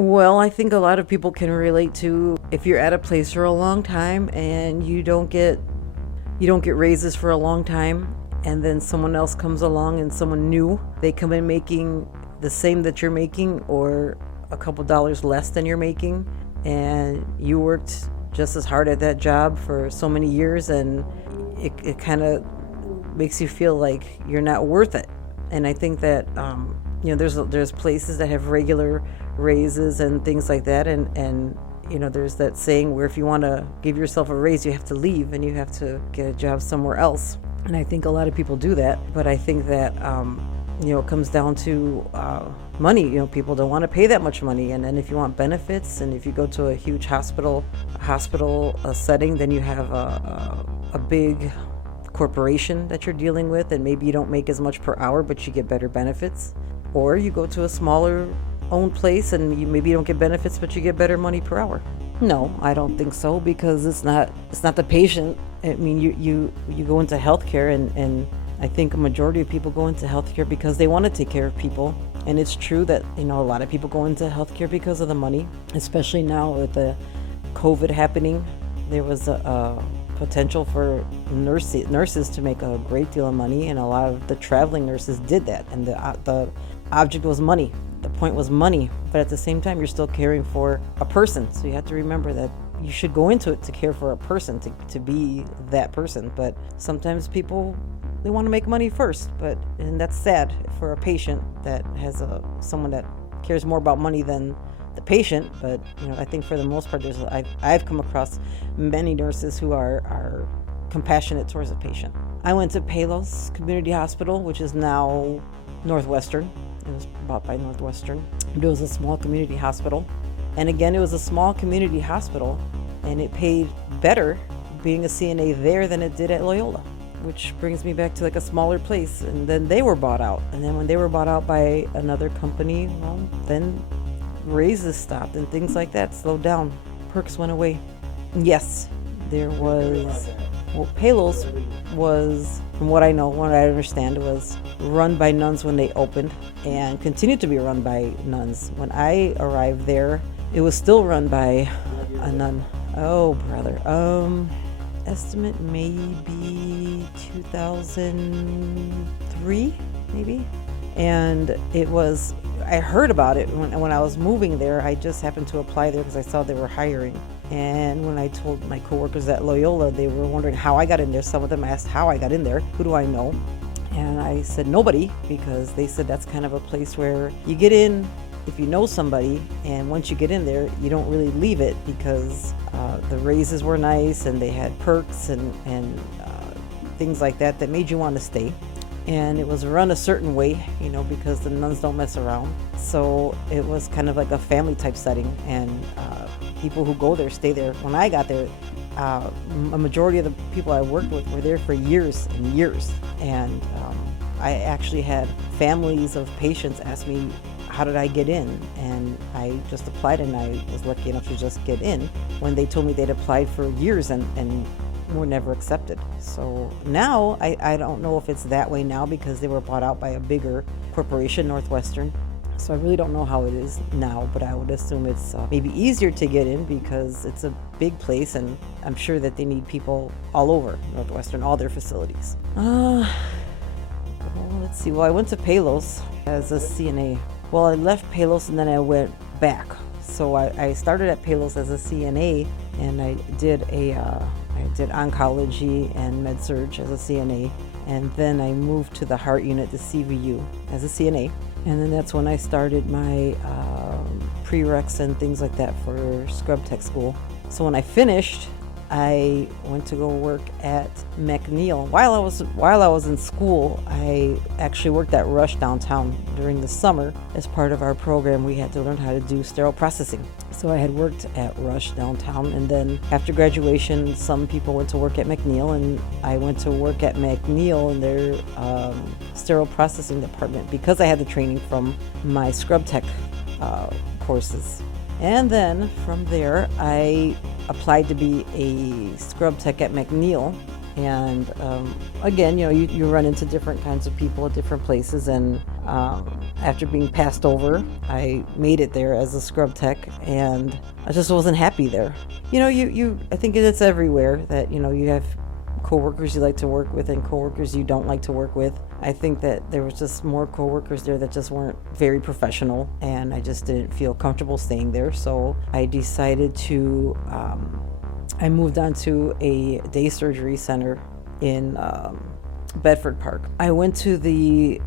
Well, I think a lot of people can relate to if you're at a place for a long time and you don't get raises for a long time, and then someone else comes along and someone new, they come in making the same that you're making or a couple dollars less than you're making, and you worked just as hard at that job for so many years, and it kind of makes you feel like you're not worth it. And I think that there's places that have regular raises and things like that, and there's that saying where if you want to give yourself a raise, you have to leave and you have to get a job somewhere else. And I think a lot of people do that, but I think that it comes down to money. People don't want to pay that much money, and then if you want benefits, and if you go to a huge hospital setting, then you have a big corporation that you're dealing with, and maybe you don't make as much per hour, but you get better benefits. Or you go to a smaller owned place and maybe you don't get benefits, but you get better money per hour. No, I don't think so, because it's not the patient. I mean, you go into healthcare, and I think a majority of people go into healthcare because they want to take care of people. And it's true that a lot of people go into healthcare because of the money, especially now with the COVID happening. There was a potential for nurses to make a great deal of money, and a lot of the traveling nurses did that, and the object was money. The point was money, but at the same time you're still caring for a person, so you have to remember that you should go into it to care for a person, to be that person. But sometimes people, they want to make money first, and that's sad for a patient that has someone that cares more about money than the patient. But I think for the most part, I've come across many nurses who are compassionate towards the patient. I went to Palos Community Hospital, which is now Northwestern. It was bought by Northwestern. It was a small community hospital, and again, it was a small community hospital, and it paid better being a CNA there than it did at Loyola, which brings me back to like a smaller place. And then they were bought out, and then when they were bought out by another company, well, then raises stopped and things like that slowed down. Perks went away. Yes, there was. Well, Palos was, from what I know, what I understand, was run by nuns when they opened, and continued to be run by nuns. When I arrived there, it was still run by a nun. Oh, brother. Estimate maybe 2003, maybe. And it was, I heard about it when I was moving there. I just happened to apply there because I saw they were hiring. And when I told my coworkers at Loyola, they were wondering how I got in there. Some of them asked how I got in there. Who do I know? And I said nobody, because they said that's kind of a place where you get in if you know somebody, and once you get in there, you don't really leave it, because the raises were nice and they had perks and things like that made you want to stay. And it was run a certain way, because the nuns don't mess around. So it was kind of like a family type setting, and people who go there stay there. When I got there, a majority of the people I worked with were there for years and years. And I actually had families of patients ask me, how did I get in? And I just applied, and I was lucky enough to just get in when they told me they'd applied for years and were never accepted. So now I don't know if it's that way now, because they were bought out by a bigger corporation, Northwestern. So I really don't know how it is now, but I would assume it's maybe easier to get in because it's a big place, and I'm sure that they need people all over Northwestern, all their facilities. Let's see. Well, I went to Palos as a CNA. Well, I left Palos and then I went back. So I started at Palos as a CNA, and I did oncology and med surg as a CNA, and then I moved to the heart unit, the CVU, as a CNA. And then that's when I started my prereqs and things like that for scrub tech school. So when I finished, I went to go work at McNeil. While I was in school, I actually worked at Rush downtown during the summer. As part of our program, we had to learn how to do sterile processing. So I had worked at Rush downtown, and then after graduation, some people went to work at McNeil, and I went to work at McNeil in their sterile processing department because I had the training from my scrub tech courses. And then from there, I applied to be a scrub tech at McNeil. And again, you run into different kinds of people at different places. And after being passed over, I made it there as a scrub tech, and I just wasn't happy there. I think it's everywhere that, you have coworkers you like to work with and coworkers you don't like to work with. I think that there was just more coworkers there that just weren't very professional, and I just didn't feel comfortable staying there. So I decided to, I moved on to a day surgery center in Bedford Park. I went to the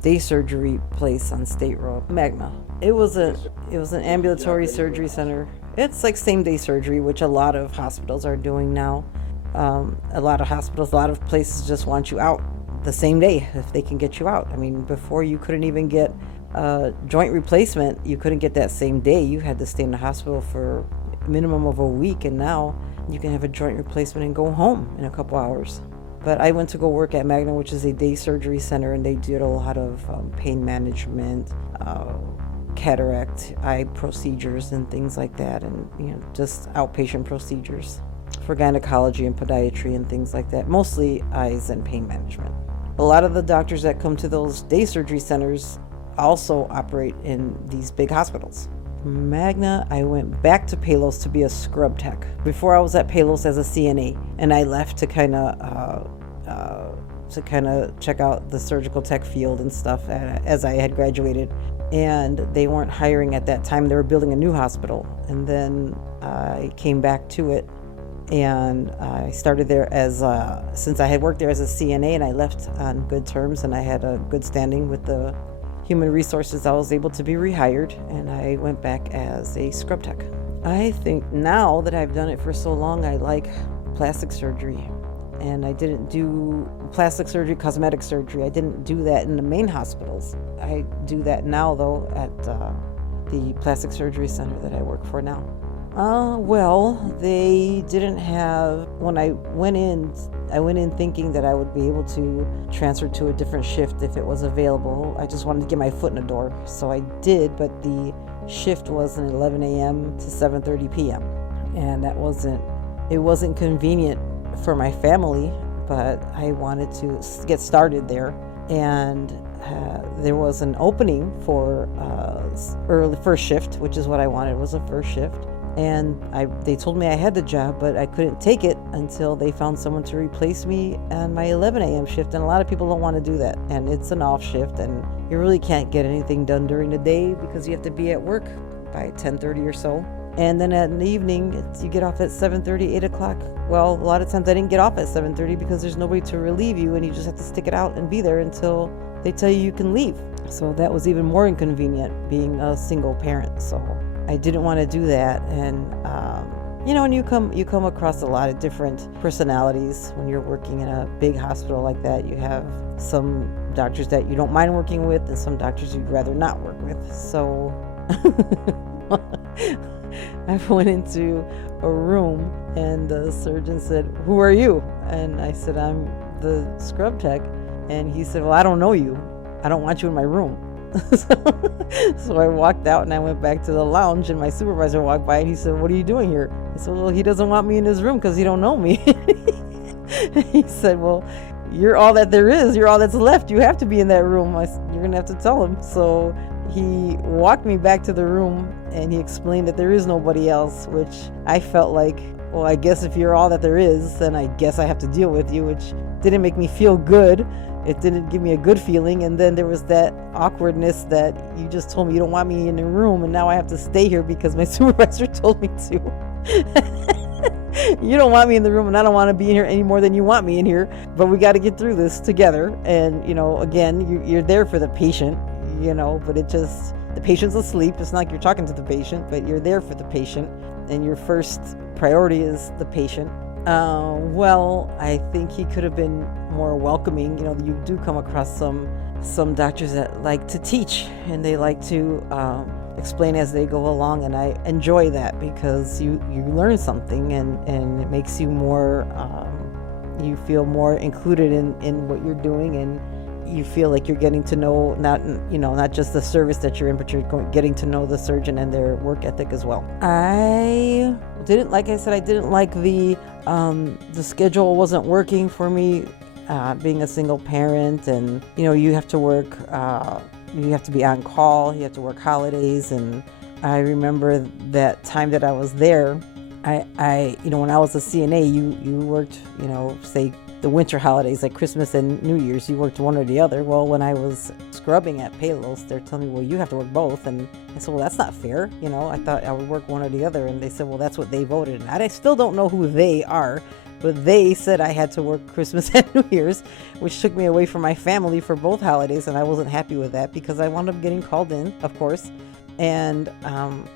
day surgery place on State Road, Magna. It was an ambulatory surgery center. It's like same day surgery, which a lot of hospitals are doing now. A lot of places just want you out the same day if they can get you out. I mean, before you couldn't even get a joint replacement, you couldn't get that same day. You had to stay in the hospital for a minimum of a week, and now you can have a joint replacement and go home in a couple hours. But I went to go work at Magna, which is a day surgery center, and they did a lot of pain management, cataract, eye procedures, and things like that, and just outpatient procedures for gynecology and podiatry and things like that. Mostly eyes and pain management. A lot of the doctors that come to those day surgery centers also operate in these big hospitals. Magna, I went back to Palos to be a scrub tech. Before I was at Palos as a CNA, and I left to kind of check out the surgical tech field and stuff as I had graduated. And they weren't hiring at that time. They were building a new hospital. And then I came back to it, and I started there since I had worked there as a CNA, and I left on good terms, and I had a good standing with the human resources. I was able to be rehired, and I went back as a scrub tech. I think now that I've done it for so long, I like plastic surgery. And I didn't do plastic surgery, cosmetic surgery. I didn't do that in the main hospitals. I do that now, though, at the plastic surgery center that I work for now. Well, they didn't have, when I went in thinking that I would be able to transfer to a different shift if it was available. I just wanted to get my foot in the door. So I did, but the shift was an 11 a.m. to 7:30 p.m. And it wasn't convenient for my family, but I wanted to get started there. And there was an opening for early first shift, which is what I wanted, was a first shift. And they told me I had the job, but I couldn't take it until they found someone to replace me on my 11 a.m. shift. And a lot of people don't want to do that. And it's an off shift, and you really can't get anything done during the day because you have to be at work by 10:30 or so. And then in the evening, you get off at 7:30, 8 o'clock. Well, a lot of times I didn't get off at 7:30 because there's nobody to relieve you, and you just have to stick it out and be there until they tell you can leave. So that was even more inconvenient being a single parent. So I didn't want to do that. And and you come across a lot of different personalities when you're working in a big hospital like that. You have some doctors that you don't mind working with, and some doctors you'd rather not work with. So I went into a room, and the surgeon said, "Who are you?" And I said, "I'm the scrub tech." And he said, "Well, I don't know you. I don't want you in my room." So I walked out, and I went back to the lounge, and my supervisor walked by, and he said, "What are you doing here?" I said, "Well, he doesn't want me in his room because he don't know me." He said, "Well, you're all that there is. You're all that's left. You have to be in that room. You're going to have to tell him." So he walked me back to the room, and he explained that there is nobody else, which I felt like, well, I guess if you're all that there is, then I guess I have to deal with you, which didn't make me feel good. It didn't give me a good feeling. And then there was that awkwardness that you just told me you don't want me in the room, and now I have to stay here because my supervisor told me to. You don't want me in the room, and I don't want to be in here any more than you want me in here, but we got to get through this together. And, again, you're there for the patient, but the patient's asleep. It's not like you're talking to the patient, but you're there for the patient, and your first priority is the patient. Well, I think he could have been more welcoming. You do come across some doctors that like to teach, and they like to explain as they go along, and I enjoy that because you learn something, and it makes you more, you feel more included in what you're doing, and you feel like you're getting to know not just the service that you're in, but you're getting to know the surgeon and their work ethic as well. I didn't like the schedule wasn't working for me, being a single parent, and you have to work you have to be on call, you have to work holidays. And I remember that time that I was there, I when I was a CNA, you worked, say the winter holidays like Christmas and New Year's, you worked one or the other. Well, when I was scrubbing at Palos, they're telling me, well, you have to work both. And I said, well, that's not fair. I thought I would work one or the other. And they said, well, that's what they voted. And I still don't know who they are, but they said I had to work Christmas and New Year's, which took me away from my family for both holidays. And I wasn't happy with that because I wound up getting called in, of course. And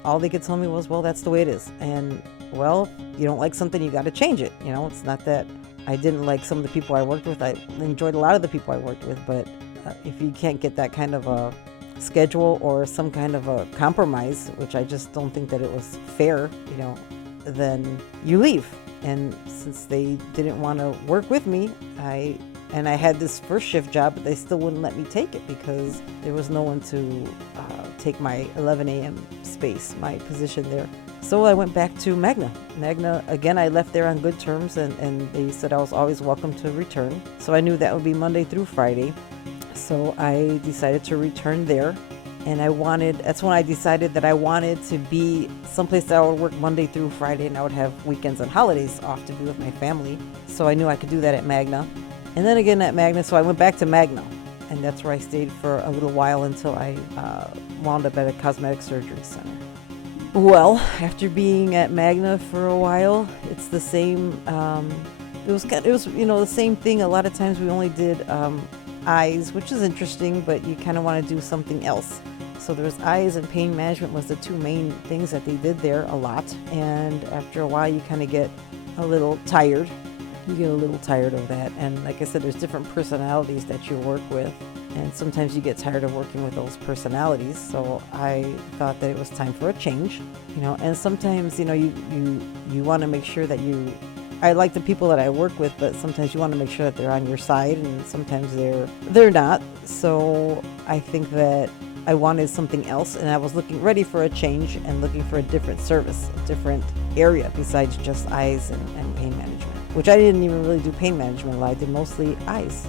all they could tell me was, well, that's the way it is. And, well, if you don't like something, you got to change it. It's not that I didn't like some of the people I worked with. I enjoyed a lot of the people I worked with. But if you can't get that kind of a schedule or some kind of a compromise, which I just don't think that it was fair, then you leave. And since they didn't want to work with me, I had this first shift job, but they still wouldn't let me take it because there was no one to take my 11 a.m. space, my position there. So I went back to Magna. Magna, again, I left there on good terms, and they said I was always welcome to return. So I knew that would be Monday through Friday. So I decided to return there. And that's when I decided that I wanted to be someplace that I would work Monday through Friday, and I would have weekends and holidays off to be with my family. So I knew I could do that at Magna. And then again at Magna, so I went back to Magna. And that's where I stayed for a little while until I wound up at a cosmetic surgery center. Well, after being at Magna for a while, it's the same. It was the same thing. A lot of times we only did eyes, which is interesting, but you kind of want to do something else. So there was eyes and pain management was the two main things that they did there a lot. And after a while, you kind of get a little tired. You get a little tired of that. And like I said, there's different personalities that you work with. And sometimes you get tired of working with those personalities. So I thought that it was time for a change, and sometimes, you want to make sure that I like the people that I work with, but sometimes you want to make sure that they're on your side, and sometimes they're not. So I think that I wanted something else, and I was ready for a change and looking for a different service, a different area besides just eyes and pain management, which I didn't even really do pain management a lot. I did mostly eyes.